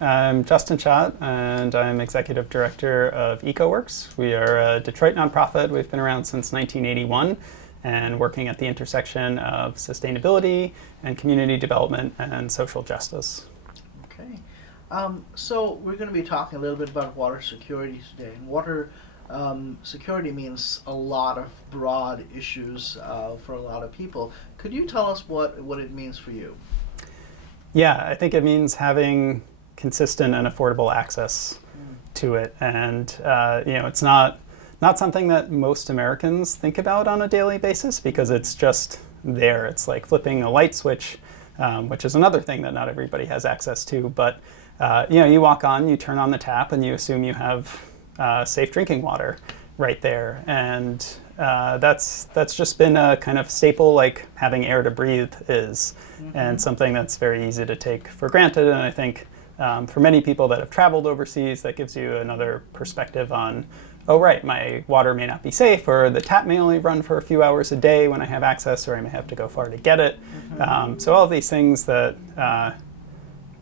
I'm Justin Schott, and I'm Executive Director of EcoWorks. We are a Detroit nonprofit. We've been around since 1981 and working at the intersection of sustainability and community development and social justice. Okay. So we're going to be talking a little bit about water security today. And water security means a lot of broad issues for a lot of people. Could you tell us what it means for you? Yeah, I think it means having consistent and affordable access to it. And, it's not something that most Americans think about on a daily basis because it's just there. It's like flipping a light switch, which is another thing that not everybody has access to. But, you walk on, you turn on the tap, and you assume you have safe drinking water right there. And that's just been a kind of staple, like having air to breathe is, and something that's very easy to take for granted. And I think for many people that have traveled overseas, that gives you another perspective on, oh, right, my water may not be safe, or the tap may only run for a few hours a day when I have access, or I may have to go far to get it. So all of these things that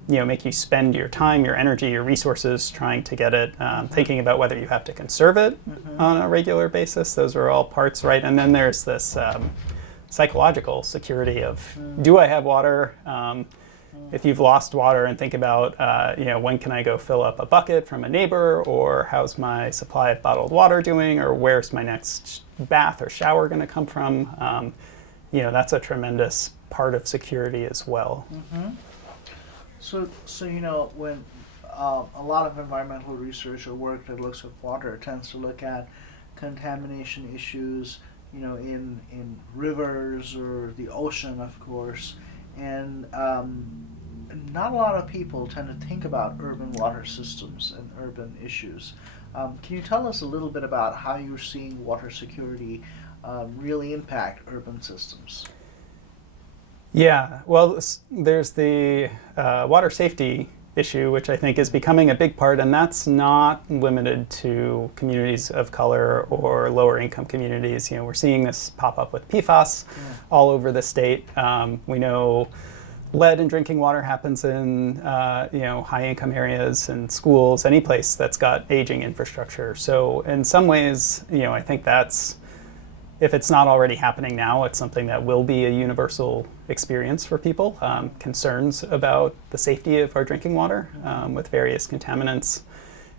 make you spend your time, your energy, your resources trying to get it, thinking about whether you have to conserve it on a regular basis. Those are all parts, right? And then there's this psychological security of, do I have water? If you've lost water, and think about, when can I go fill up a bucket from a neighbor, or how's my supply of bottled water doing, or where's my next bath or shower going to come from? That's a tremendous part of security as well. So when a lot of environmental research or work that looks at water tends to look at contamination issues, in rivers or the ocean, of course, and not a lot of people tend to think about urban water systems and urban issues. Can you tell us a little bit about how you're seeing water security really impact urban systems? Yeah, well, there's the water safety issue, which I think is becoming a big part, and that's not limited to communities of color or lower income communities. We're seeing this pop up with PFAS all over the state. We know lead in drinking water happens in high income areas and schools, any place that's got aging infrastructure. So in some ways, I think that's, if it's not already happening now, it's something that will be a universal experience for people. Concerns about the safety of our drinking water with various contaminants.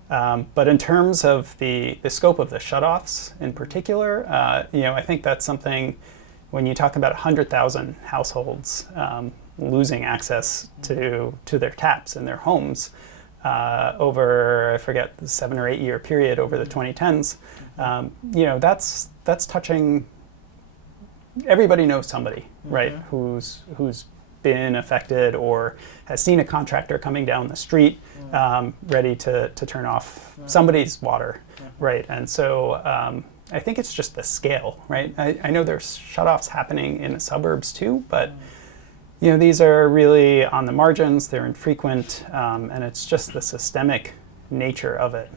But in terms of the scope of the shutoffs in particular, I think that's something, when you talk about 100,000 households losing access to their taps in their homes over, I forget, the 7 or 8 year period over the 2010s, that's touching, everybody knows somebody, right, who's been affected or has seen a contractor coming down the street ready to turn off somebody's water, right? And so I think it's just the scale, right? I know there's shutoffs happening in the suburbs too, but these are really on the margins, they're infrequent, and it's just the systemic nature of it,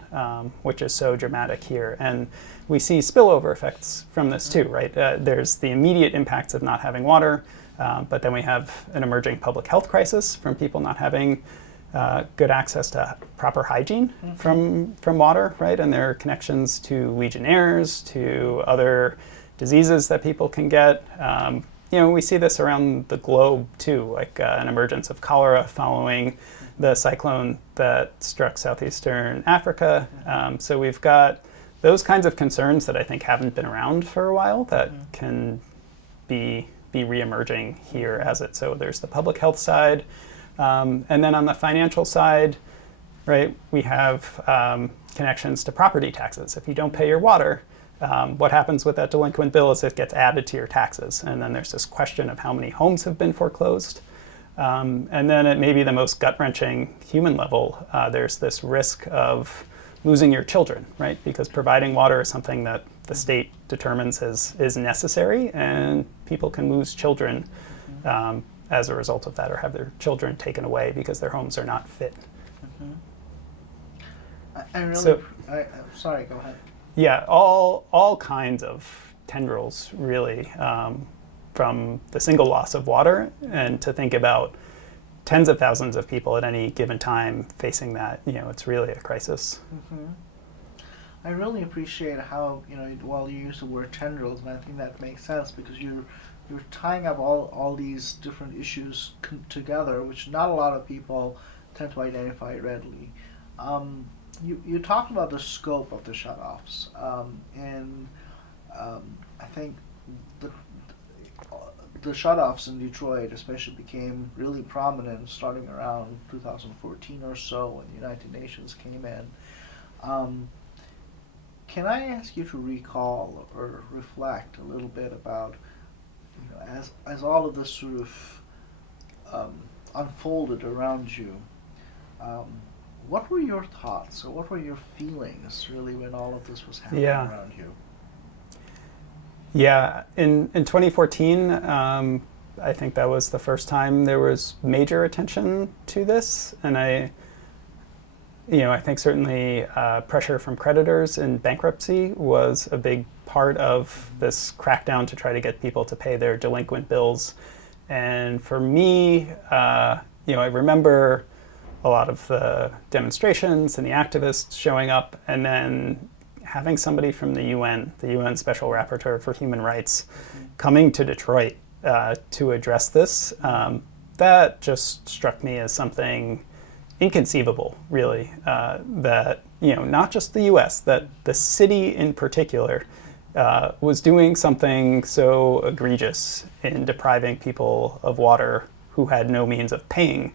which is so dramatic here. And we see spillover effects from this too, right? There's the immediate impacts of not having water, but then we have an emerging public health crisis from people not having good access to proper hygiene from water, right? And there are connections to Legionnaires, to other diseases that people can get. We see this around the globe too, like an emergence of cholera following the cyclone that struck southeastern Africa. So we've got those kinds of concerns that I think haven't been around for a while that can be re-emerging here as it. So there's the public health side. And then on the financial side, right, we have connections to property taxes. If you don't pay your water, what happens with that delinquent bill is it gets added to your taxes. And then there's this question of how many homes have been foreclosed. And then at maybe the most gut-wrenching human level, there's this risk of losing your children, right? Because providing water is something that the state determines is necessary, and people can lose children as a result of that, or have their children taken away because their homes are not fit. Sorry, go ahead. Yeah, all kinds of tendrils, really, from the single loss of water, and to think about, tens of thousands of people at any given time facing that. It's really a crisis. Mm-hmm. I really appreciate how, you use the word tendrils, and I think that makes sense because you're tying up all these different issues together, which not a lot of people tend to identify readily. You talked about the scope of the shutoffs, and I think the shutoffs in Detroit especially became really prominent starting around 2014 or so when the United Nations came in. Can I ask you to recall or reflect a little bit about, as all of this sort of unfolded around you, what were your thoughts or what were your feelings really when all of this was happening around you? Yeah, in 2014, I think that was the first time there was major attention to this, and I think certainly pressure from creditors in bankruptcy was a big part of this crackdown to try to get people to pay their delinquent bills. And for me, I remember a lot of the demonstrations and the activists showing up, and then having somebody from the UN Special Rapporteur for Human Rights, coming to Detroit to address this, that just struck me as something inconceivable, really, that, not just the US, that the city in particular was doing something so egregious in depriving people of water who had no means of paying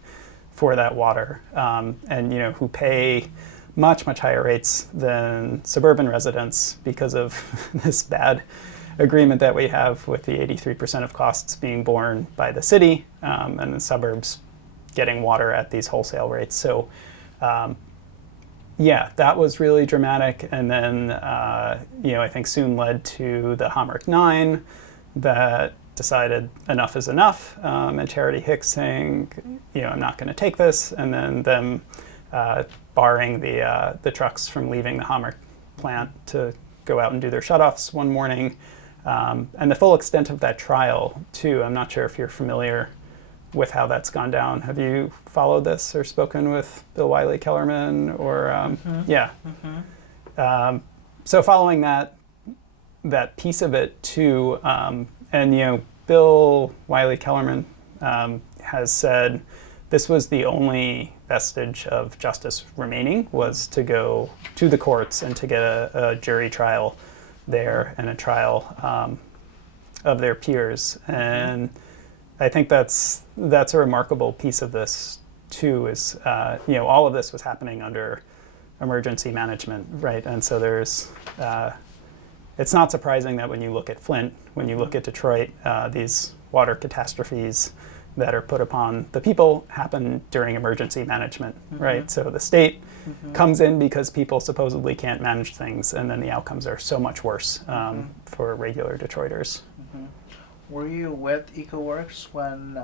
for that water, and who pay much, much higher rates than suburban residents because of this bad agreement that we have with the 83% of costs being borne by the city, and the suburbs getting water at these wholesale rates. So that was really dramatic. And then, I think soon led to the Hamrick 9 that decided enough is enough, and Charity Hicks saying, I'm not going to take this, and then them barring the trucks from leaving the Hamrick plant to go out and do their shutoffs one morning. And the full extent of that trial, too, I'm not sure if you're familiar with how that's gone down. Have you followed this or spoken with Bill Wiley-Kellerman or so following that piece of it too, and Bill Wiley-Kellerman has said this was the only vestige of justice remaining, was to go to the courts and to get a jury trial there and a trial of their peers. And I think that's a remarkable piece of this too, is all of this was happening under emergency management, right? And so there's it's not surprising that when you look at Flint, when you look at Detroit, these water catastrophes that are put upon the people happen during emergency management, right? So the state comes in because people supposedly can't manage things, and then the outcomes are so much worse for regular Detroiters. Were you with EcoWorks when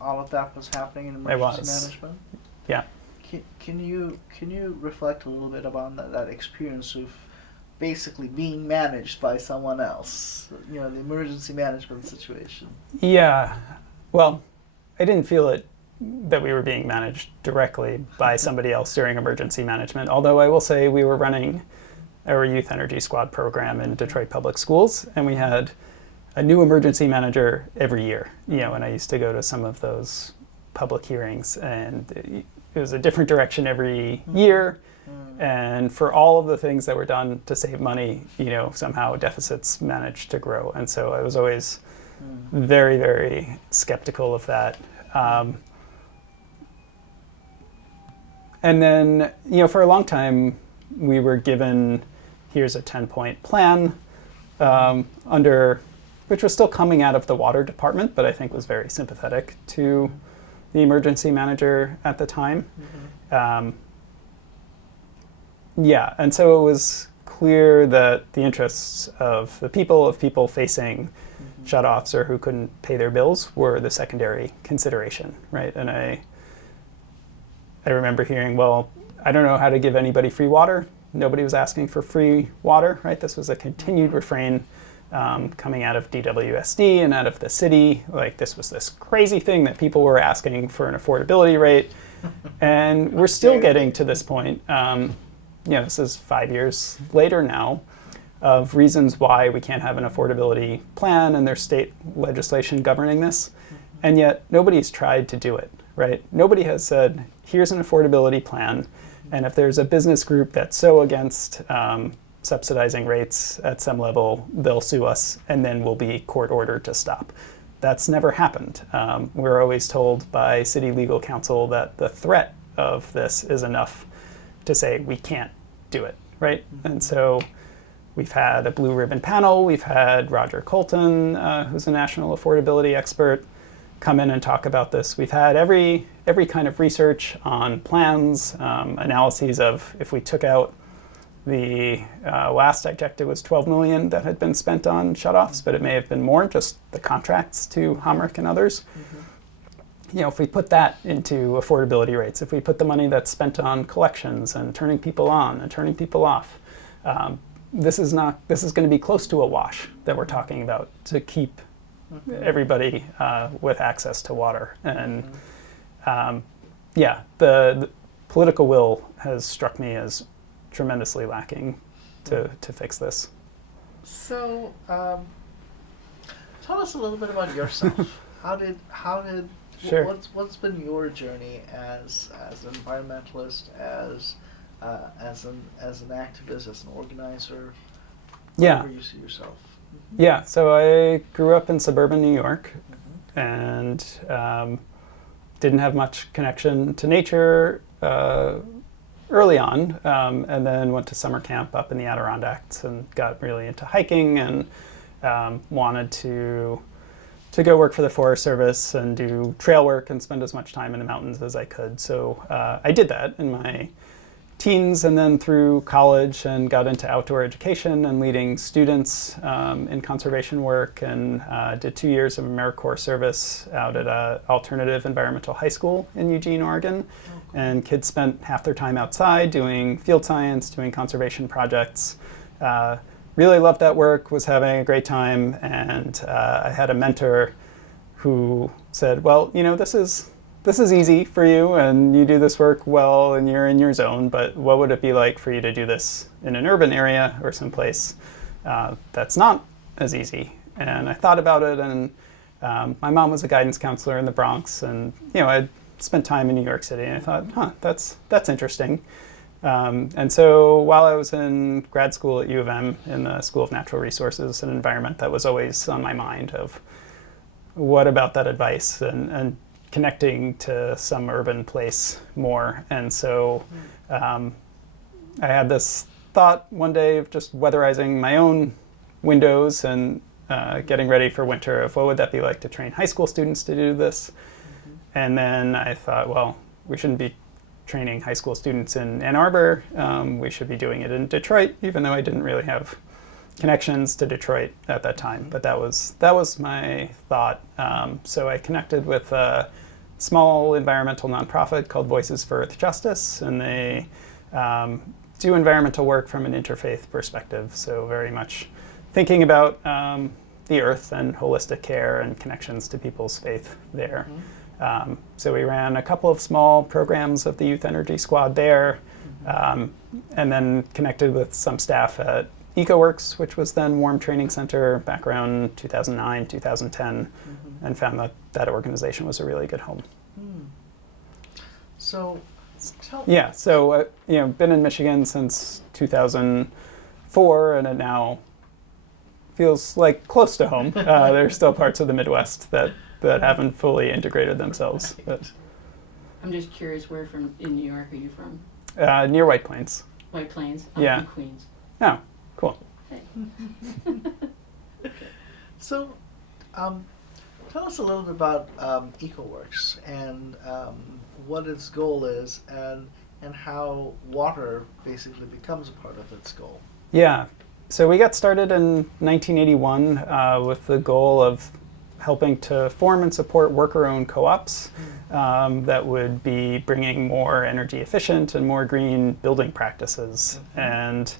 all of that was happening in emergency management? Yeah. Can you reflect a little bit about that experience of basically being managed by someone else, the emergency management situation? Yeah. Well, I didn't feel that we were being managed directly by somebody else during emergency management, although I will say we were running our Youth Energy Squad program in Detroit Public Schools, and we had a new emergency manager every year, and I used to go to some of those public hearings, and it was a different direction every year. And for all of the things that were done to save money, somehow deficits managed to grow. And so I was always very, very skeptical of that. And then, for a long time, we were given, here's a 10-point plan which was still coming out of the water department, but I think was very sympathetic to the emergency manager at the time. And so it was clear that the interests of people facing shutoffs or who couldn't pay their bills were the secondary consideration, right? And I remember hearing, well, I don't know how to give anybody free water. Nobody was asking for free water, right? This was a continued refrain coming out of DWSD and out of the city. Like, this was this crazy thing that people were asking for an affordability rate. And we're still getting to this point. This is 5 years later now, of reasons why we can't have an affordability plan, and there's state legislation governing this. And yet nobody's tried to do it, right? Nobody has said, here's an affordability plan. And if there's a business group that's so against subsidizing rates at some level, they'll sue us, and then we'll be court ordered to stop. That's never happened. We're always told by city legal counsel that the threat of this is enough to say we can't do it, right? And so we've had a blue ribbon panel. We've had Roger Colton, who's a national affordability expert, come in and talk about this. We've had every kind of research on plans, analyses of if we took out the last I checked, it was $12 million that had been spent on shutoffs, but it may have been more, just the contracts to Hamrick and others. If we put that into affordability rates, if we put the money that's spent on collections and turning people on and turning people off, this is going to be close to a wash that we're talking about to keep everybody with access to water. And the political will has struck me as tremendously lacking to fix this. So, tell us a little bit about yourself. How did Sure. what's been your journey as an environmentalist, as an activist, as an organizer? Yeah. Where you see yourself? Yeah, so I grew up in suburban New York and didn't have much connection to nature early on, and then went to summer camp up in the Adirondacks and got really into hiking and wanted to go work for the Forest Service and do trail work and spend as much time in the mountains as I could. So I did that in my teens and then through college, and got into outdoor education and leading students in conservation work, and did 2 years of AmeriCorps service out at an alternative environmental high school in Eugene, Oregon. And kids spent half their time outside doing field science, doing conservation projects. Really loved that work, was having a great time, and I had a mentor who said, well, this is easy for you and you do this work well and you're in your zone, but what would it be like for you to do this in an urban area or someplace that's not as easy? And I thought about it, and my mom was a guidance counselor in the Bronx, and I'd spent time in New York City, and I thought, that's interesting. And so while I was in grad school at U of M in the School of Natural Resources and Environment, that was always on my mind of what about that advice and connecting to some urban place more. And so I had this thought one day of just weatherizing my own windows and getting ready for winter of what would that be like to train high school students to do this. And then I thought, well, we shouldn't be training high school students in Ann Arbor. We should be doing it in Detroit, even though I didn't really have connections to Detroit at that time. But that was my thought. So I connected with a small environmental nonprofit called Voices for Earth Justice, and they do environmental work from an interfaith perspective. So very much thinking about the earth and holistic care and connections to people's faith there. So we ran a couple of small programs of the Youth Energy Squad there, and then connected with some staff at EcoWorks, which was then Warm Training Center back around 2009, 2010, and found that organization was a really good home. So, been in Michigan since 2004, and it now feels like close to home. There's still parts of the Midwest that haven't fully integrated themselves. But I'm just curious, where in New York are you from? Near White Plains. White Plains? Yeah. I'm from Queens. Oh, cool. Hey. So, tell us a little bit about EcoWorks and what its goal is, and how water basically becomes a part of its goal. Yeah. So we got started in 1981 with the goal of helping to form and support worker-owned co-ops that would be bringing more energy efficient and more green building practices. And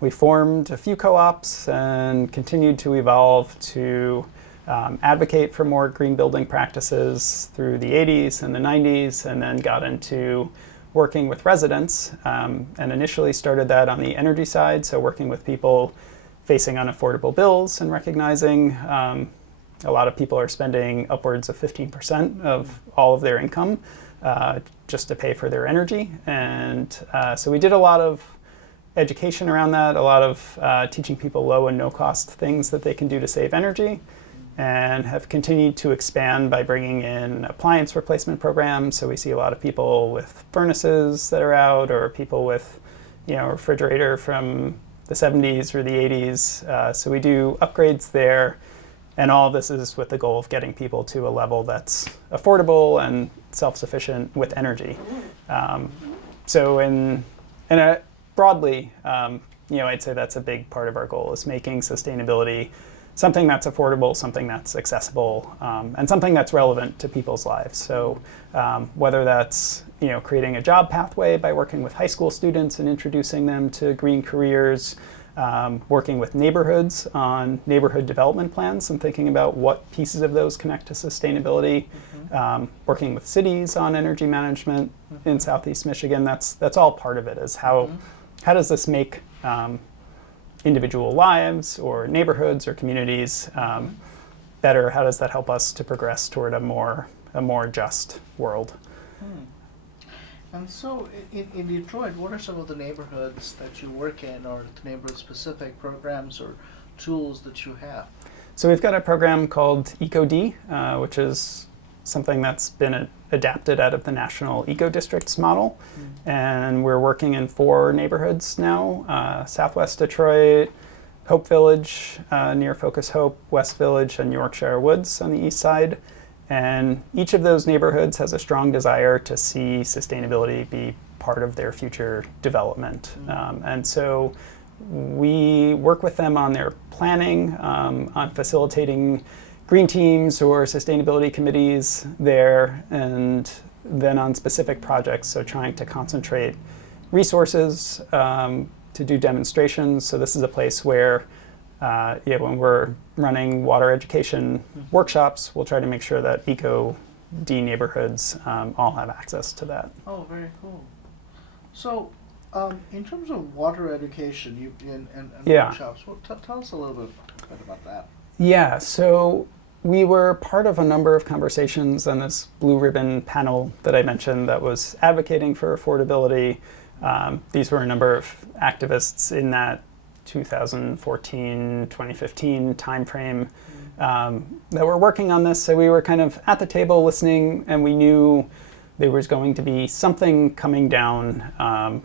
we formed a few co-ops and continued to evolve to advocate for more green building practices through the 80s and the 90s, and then got into working with residents, and initially started that on the energy side, so working with people facing unaffordable bills and recognizing a lot of people are spending upwards of 15% of all of their income just to pay for their energy. And so we did a lot of education around that, a lot of teaching people low and no cost things that they can do to save energy, and have continued to expand by bringing in appliance replacement programs. So we see a lot of people with furnaces that are out, or people with, a refrigerator from the 70s or the 80s. So we do upgrades there, and all of this is with the goal of getting people to a level that's affordable and self-sufficient with energy. So broadly, I'd say that's a big part of our goal, is making sustainability something that's affordable, something that's accessible, and something that's relevant to people's lives. So whether that's creating a job pathway by working with high school students and introducing them to green careers, working with neighborhoods on neighborhood development plans and thinking about what pieces of those connect to sustainability, working with cities on energy management in Southeast Michigan. That's all part of it, is how does this make individual lives or neighborhoods or communities better? How does that help us to progress toward a more just world? And so in Detroit, what are some of the neighborhoods that you work in, or the neighborhood-specific programs or tools that you have? So we've got a program called EcoD, which is something that's been adapted out of the National Eco Districts model. And we're working in 4 neighborhoods now: Southwest Detroit, Hope Village, near Focus Hope, West Village, and Yorkshire Woods on the east side. And each of those neighborhoods has a strong desire to see sustainability be part of their future development. And so we work with them on their planning, on facilitating green teams or sustainability committees there, and then on specific projects, so trying to concentrate resources to do demonstrations. So this is a place where when we're running water education workshops, we'll try to make sure that EcoD neighborhoods all have access to that. Oh, very cool. So in terms of water education and workshops, tell us a little bit about that. Yeah, so we were part of a number of conversations on this Blue Ribbon panel that I mentioned that was advocating for affordability. These were a number of activists in that 2014, 2015 timeframe that were working on this. So we were kind of at the table listening, and we knew there was going to be something coming down,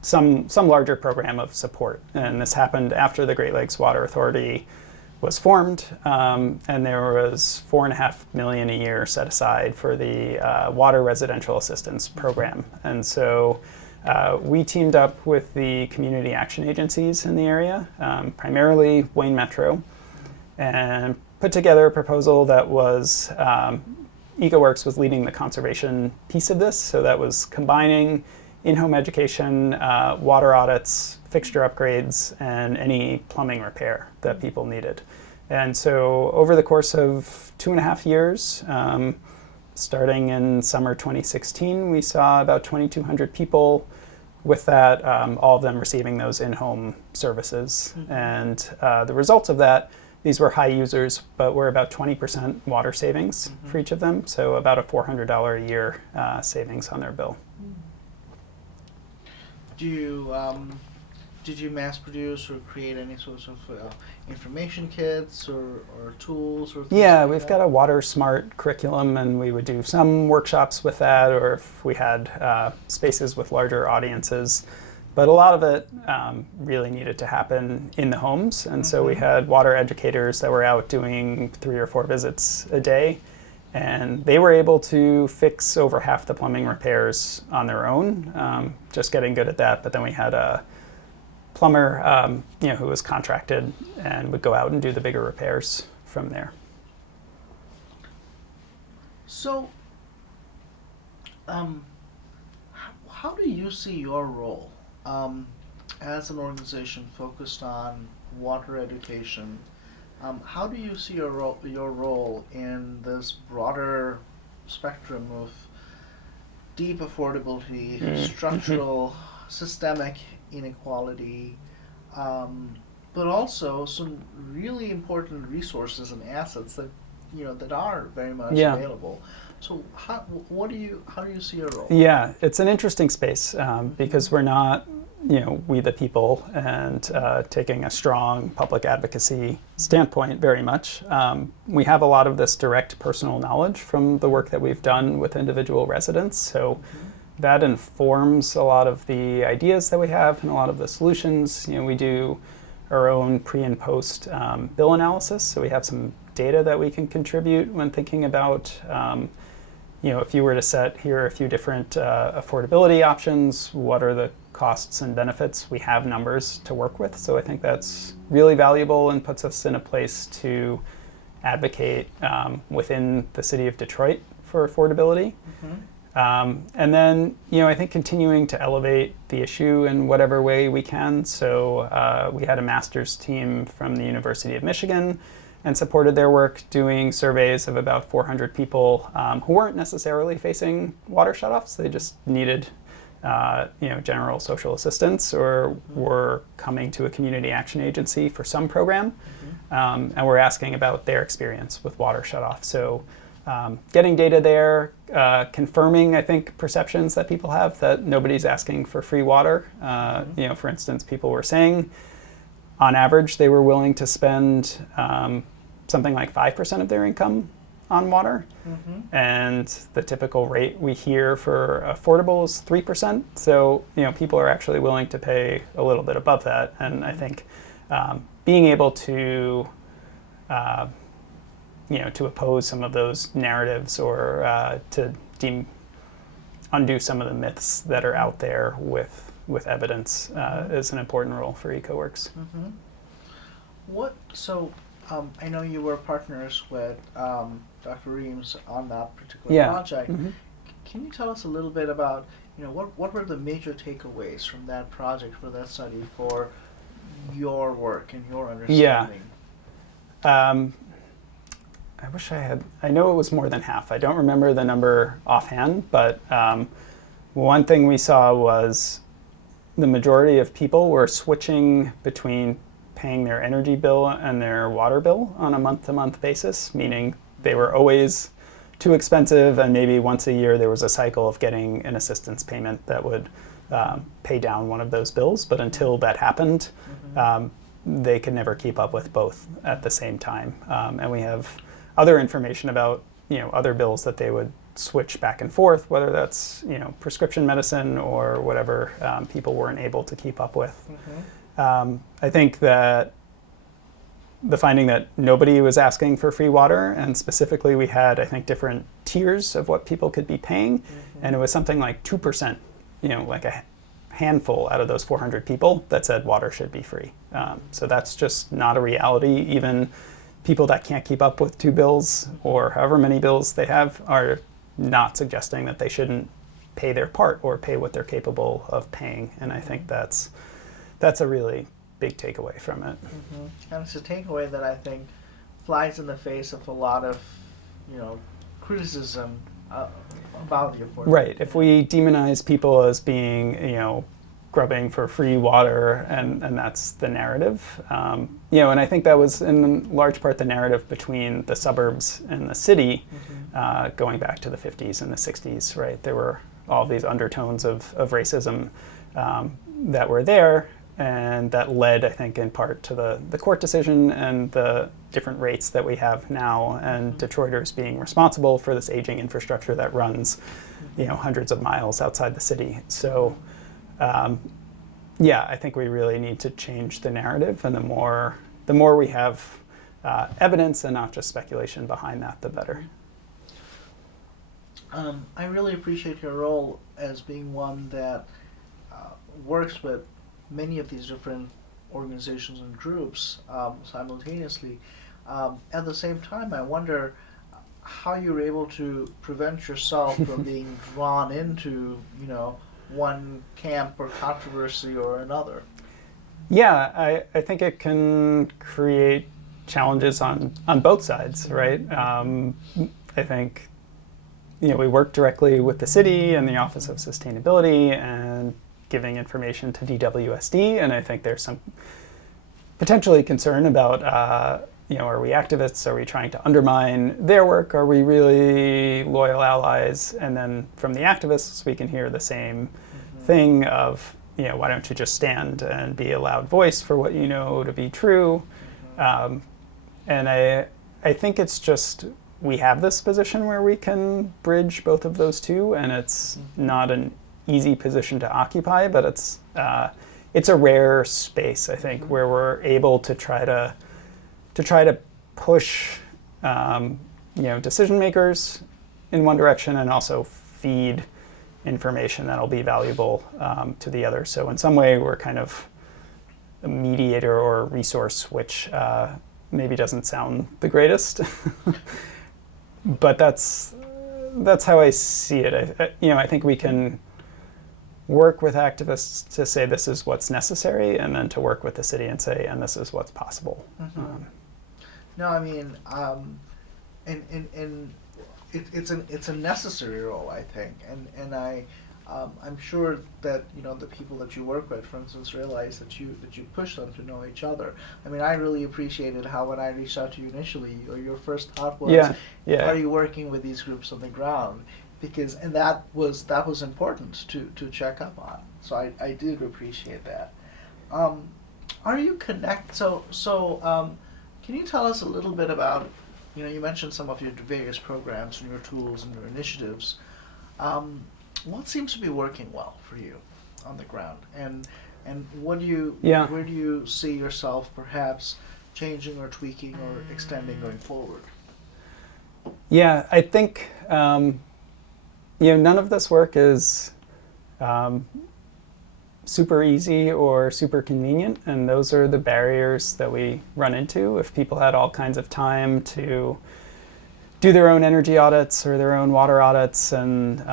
some larger program of support. And this happened after the Great Lakes Water Authority was formed, and there was $4.5 million a year set aside for the Water Residential Assistance Program. And so we teamed up with the community action agencies in the area, primarily Wayne Metro, and put together a proposal that was, EcoWorks was leading the conservation piece of this, so that was combining in-home education, water audits, fixture upgrades, and any plumbing repair that people needed. And so over the course of 2.5 years, starting in summer 2016, we saw about 2,200 people with that, all of them receiving those in-home services. And the results of that, these were high users, but were about 20% water savings for each of them, so about a $400 a year savings on their bill. Did you mass produce or create any sorts of information kits or tools or things Yeah, like we've that? got a water smart curriculum, and we would do some workshops with that, or if we had spaces with larger audiences. But a lot of it really needed to happen in the homes, and so we had water educators that were out doing 3 or 4 visits a day, and they were able to fix over half the plumbing repairs on their own, just getting good at that. But then we had a plumber who was contracted and would go out and do the bigger repairs from there. So, how do you see your role? as an organization focused on water education, how do you see your role in this broader spectrum of deep affordability, structural, systemic inequality, but also some really important resources and assets that that are very much available. So how do you see your role? Yeah, it's an interesting space because we're not, we the people, and taking a strong public advocacy standpoint very much. We have a lot of this direct personal knowledge from the work that we've done with individual residents, so that informs a lot of the ideas that we have and a lot of the solutions. We do our own pre and post bill analysis, so we have some data that we can contribute when thinking about if you were to set here a few different affordability options, what are the costs and benefits? We have numbers to work with, so I think that's really valuable and puts us in a place to advocate within the city of Detroit for affordability. And then, I think continuing to elevate the issue in whatever way we can. So we had a master's team from the University of Michigan and supported their work doing surveys of about 400 people who weren't necessarily facing water shutoffs. They just needed general social assistance or were coming to a community action agency for some program. And we're asking about their experience with water shutoff. So getting data there, confirming, I think, perceptions that people have that nobody's asking for free water. For instance, people were saying on average they were willing to spend something like 5% of their income on water. And the typical rate we hear for affordable is 3%. So, people are actually willing to pay a little bit above that. And I think being able to to oppose some of those narratives or to undo some of the myths that are out there with evidence is an important role for EcoWorks. I know you were partners with Dr. Reams on that particular project. Can you tell us a little bit about what were the major takeaways from that project, for that study, for your work and your understanding? I wish I know it was more than half. I don't remember the number offhand, but one thing we saw was the majority of people were switching between paying their energy bill and their water bill on a month-to-month basis, meaning they were always too expensive, and maybe once a year there was a cycle of getting an assistance payment that would pay down one of those bills. But until that happened, they could never keep up with both at the same time. And we have other information about other bills that they would switch back and forth, whether that's prescription medicine or whatever people weren't able to keep up with. I think that the finding that nobody was asking for free water, and specifically we had, I think, different tiers of what people could be paying, and it was something like 2%, like a handful out of those 400 people that said water should be free. So that's just not a reality. Even people that can't keep up with 2 bills or however many bills they have are not suggesting that they shouldn't pay their part or pay what they're capable of paying. And I think that's a really big takeaway from it. And it's a takeaway that I think flies in the face of a lot of, criticism about the affordability. Right. If we demonize people as being, grubbing for free water, and that's the narrative, and I think that was in large part the narrative between the suburbs and the city, going back to the 50s and the 60s, right? There were all these undertones of racism that were there, and that led, I think, in part to the court decision and the different rates that we have now, and Detroiters being responsible for this aging infrastructure that runs, hundreds of miles outside the city. So, I think we really need to change the narrative, and the more we have evidence and not just speculation behind that, the better. I really appreciate your role as being one that works with many of these different organizations and groups simultaneously. At the same time, I wonder how you're able to prevent yourself from being drawn into, one camp or controversy or another. Yeah, I think it can create challenges on both sides, right? I think we work directly with the city and the Office of Sustainability and giving information to DWSD, and I think there's some potentially concern about are we activists? Are we trying to undermine their work? Are we really loyal allies? And then from the activists, we can hear the same thing of, why don't you just stand and be a loud voice for what you know to be true? And I think it's just we have this position where we can bridge both of those two, and it's not an easy position to occupy, but it's a rare space, I think, where we're able to try to push decision makers in one direction and also feed information that'll be valuable to the other. So in some way, we're kind of a mediator or a resource, which maybe doesn't sound the greatest, but that's how I see it. I think we can work with activists to say this is what's necessary, and then to work with the city and say, and this is what's possible. No, I mean, and it's a necessary role, I think, and I'm sure that the people that you work with, for instance, realize that you push them to know each other. I mean, I really appreciated how when I reached out to you initially, your first thought was, are you working with these groups on the ground? And that was important to check up on. So I did appreciate that. Are you can you tell us a little bit about, you mentioned some of your various programs and your tools and your initiatives. What seems to be working well for you on the ground, and where do you see yourself perhaps changing or tweaking or extending going forward? Yeah, I think none of this work is super easy or super convenient, and those are the barriers that we run into. If people had all kinds of time to do their own energy audits or their own water audits and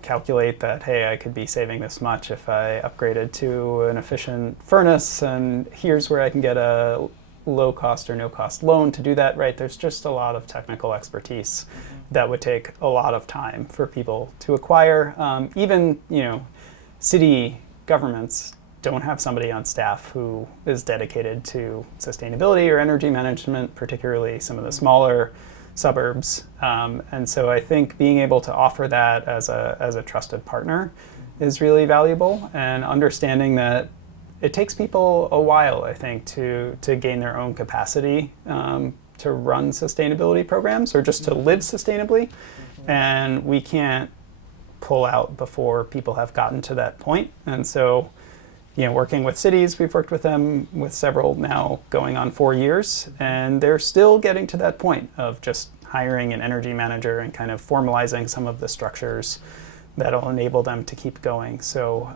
calculate that, hey, I could be saving this much if I upgraded to an efficient furnace, and here's where I can get a low cost or no cost loan to do that, right? There's just a lot of technical expertise that would take a lot of time for people to acquire. Even, city governments don't have somebody on staff who is dedicated to sustainability or energy management, particularly some of the smaller suburbs. And so I think being able to offer that as a trusted partner is really valuable, and understanding that it takes people a while, I think, to gain their own capacity to run sustainability programs or just to live sustainably. And we can't pull out before people have gotten to that point. And so, working with cities, we've worked with them with several now going on 4 years, and they're still getting to that point of just hiring an energy manager and kind of formalizing some of the structures that'll enable them to keep going. So,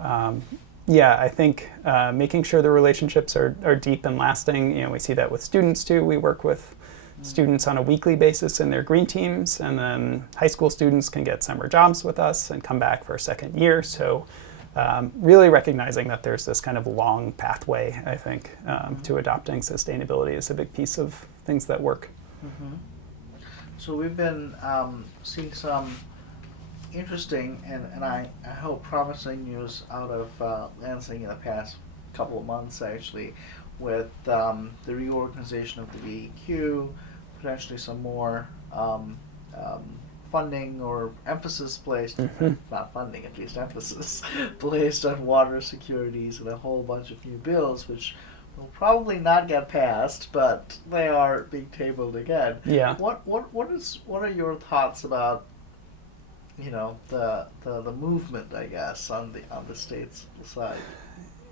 I think making sure the relationships are deep and lasting. We see that with students too. We work with students on a weekly basis in their green teams, and then high school students can get summer jobs with us and come back for a second year. So really recognizing that there's this kind of long pathway, I think, to adopting sustainability is a big piece of things that work. So we've been seeing some interesting and I hope promising news out of Lansing in the past couple of months, actually, with the reorganization of the VEQ, potentially some more funding or emphasis placed, not funding, at least emphasis, placed on water securities and a whole bunch of new bills, which will probably not get passed, but they are being tabled again. Yeah. What are your thoughts about the movement, I guess, on the state's side?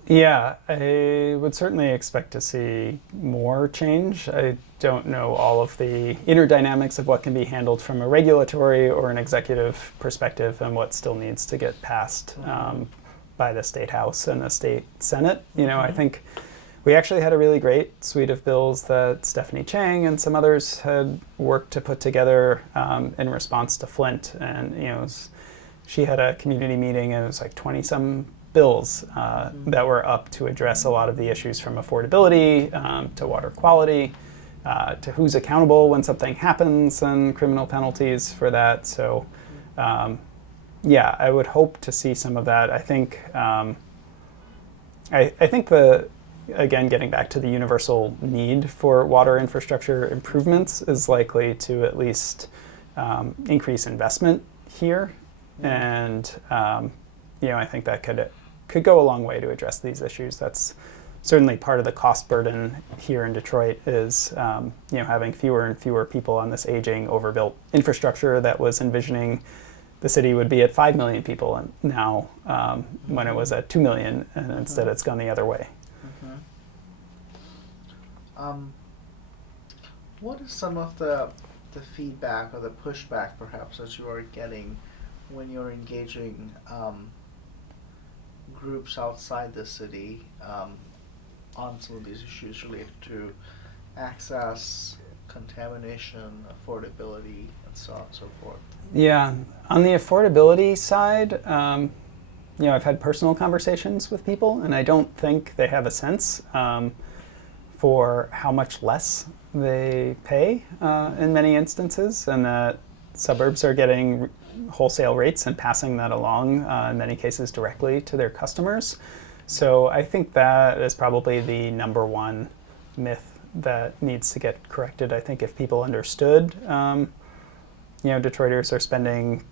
Yeah, I would certainly expect to see more change. I don't know all of the inner dynamics of what can be handled from a regulatory or an executive perspective and what still needs to get passed by the State House and the State Senate. I think we actually had a really great suite of bills that Stephanie Chang and some others had worked to put together in response to Flint. And, she had a community meeting and it was like 20-some bills that were up to address a lot of the issues from affordability to water quality to who's accountable when something happens and criminal penalties for that. So yeah, I would hope to see some of that. I think I think again, getting back to the universal need for water infrastructure improvements is likely to at least increase investment here. And I think that could go a long way to address these issues. That's certainly part of the cost burden here in Detroit is having fewer and fewer people on this aging, overbuilt infrastructure that was envisioning the city would be at 5 million people, and now when it was at 2 million, and instead it's gone the other way. What is some of the feedback or the pushback perhaps that you are getting when you're engaging groups outside the city on some of these issues related to access, contamination, affordability, and so on and so forth? Yeah, on the affordability side, I've had personal conversations with people, and I don't think they have a sense for how much less they pay in many instances, and that suburbs are getting wholesale rates and passing that along in many cases directly to their customers. So I think that is probably the number one myth that needs to get corrected. I think if people understood, Detroiters are spending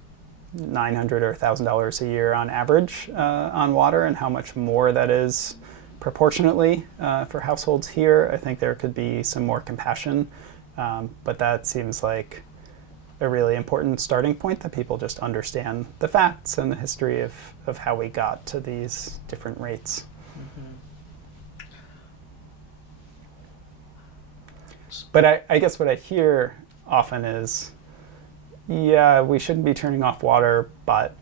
$900 or $1,000 a year on average on water, and how much more that is proportionately for households here, I think there could be some more compassion. But that seems like a really important starting point, that people just understand the facts and the history of how we got to these different rates. But I guess what I hear often is, yeah, we shouldn't be turning off water, but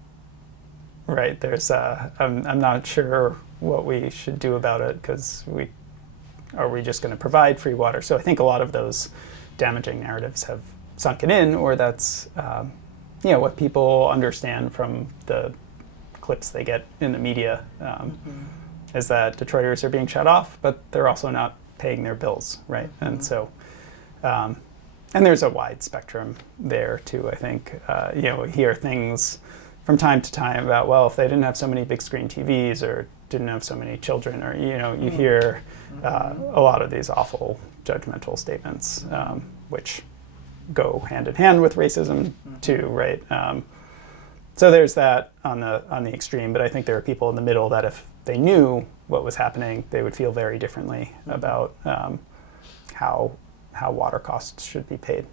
right, there's I'm not sure what we should do about it, because are we just going to provide free water? So I think a lot of those damaging narratives have sunken in, or that's what people understand from the clips they get in the media, is that Detroiters are being shut off, but they're also not paying their bills, right? And so and there's a wide spectrum there too. I think we hear things from time to time about, well, if they didn't have so many big screen TVs, or didn't have so many children, or you hear a lot of these awful judgmental statements, which go hand in hand with racism too, right? So there's that on the extreme, but I think there are people in the middle that if they knew what was happening, they would feel very differently about how water costs should be paid.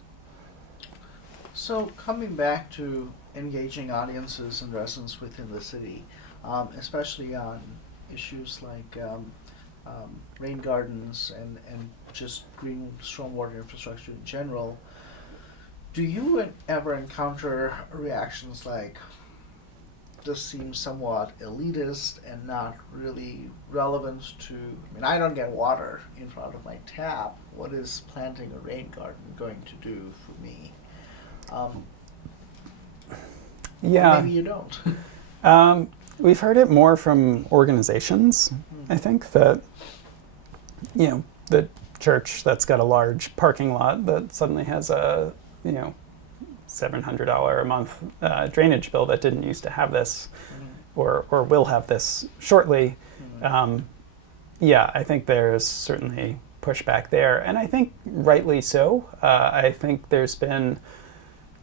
So coming back to engaging audiences and residents within the city, especially on issues like rain gardens and just green stormwater infrastructure in general, do you ever encounter reactions like, this seems somewhat elitist and not really relevant to, I don't get water in front of my tap. What is planting a rain garden going to do for me? Yeah. Or maybe you don't. We've heard it more from organizations. I think that, the church that's got a large parking lot that suddenly has a, $700 a month drainage bill that didn't used to have this, or will have this shortly. I think there's certainly pushback there, and I think rightly so. I think there's been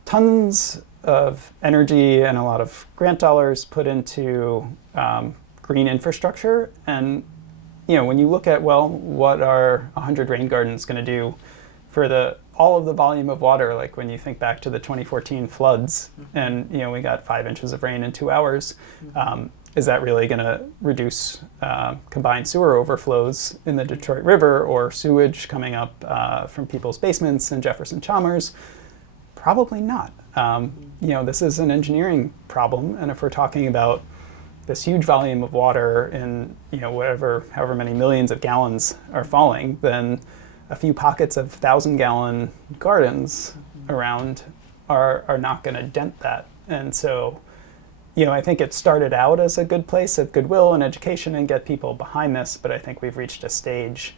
tons of energy and a lot of grant dollars put into green infrastructure, and when you look at, well, what are 100 rain gardens going to do for all of the volume of water, like when you think back to the 2014 floods, and we got 5 inches of rain in 2 hours, is that really going to reduce combined sewer overflows in the Detroit River, or sewage coming up from people's basements in Jefferson Chalmers? Probably not. This is an engineering problem, and if we're talking about this huge volume of water in however many millions of gallons are falling, then a few pockets of 1,000-gallon gardens around are not going to dent that. And so, I think it started out as a good place of goodwill and education and get people behind this, but I think we've reached a stage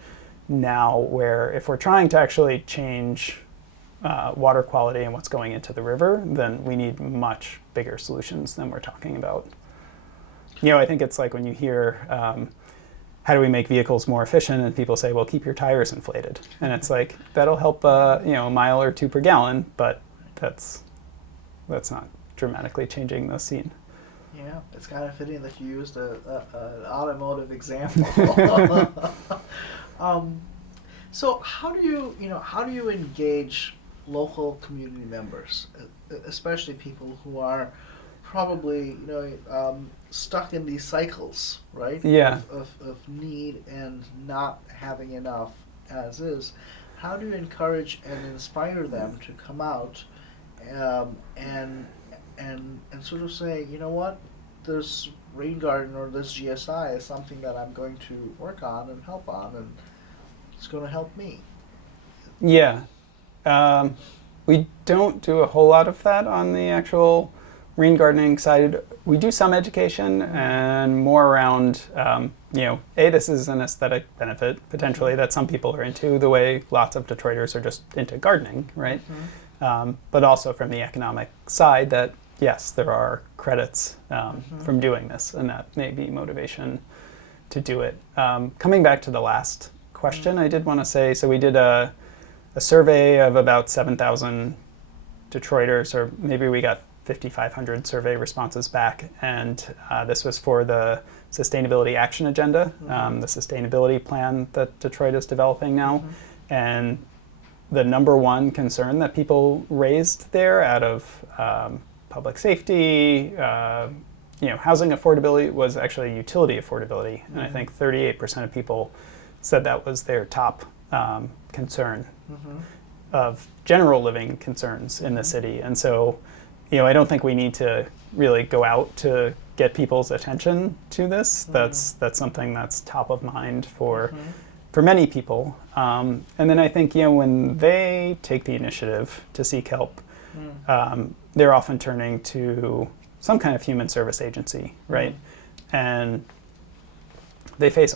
now where if we're trying to actually change water quality and what's going into the river, then we need much bigger solutions than we're talking about. I think it's like when you hear, how do we make vehicles more efficient? And people say, well, keep your tires inflated. And it's like, that'll help, a mile or two per gallon, but that's not dramatically changing the scene. Yeah, it's kind of fitting that you used an automotive example. So how do you engage local community members, especially people who are probably stuck in these cycles, right? Yeah. Of need and not having enough as is. How do you encourage and inspire them to come out and sort of say, you know what, this rain garden or this GSI is something that I'm going to work on and help on, and it's going to help me. Yeah. We don't do a whole lot of that on the actual rain gardening side. We do some education and more around, this is an aesthetic benefit potentially that some people are into, the way lots of Detroiters are just into gardening, right? But also from the economic side that, yes, there are credits from doing this, and that may be motivation to do it. Coming back to the last question, I did want to say, so we did a survey of about 7,000 Detroiters, or maybe we got 5,500 survey responses back, and this was for the Sustainability Action Agenda, the sustainability plan that Detroit is developing now. And the number one concern that people raised there out of public safety, housing affordability was actually utility affordability. And I think 38% of people said that was their top concern of general living concerns in the city. And so, I don't think we need to really go out to get people's attention to this. That's something that's top of mind for many people. And then I think, when they take the initiative to seek help, they're often turning to some kind of human service agency, right? And they face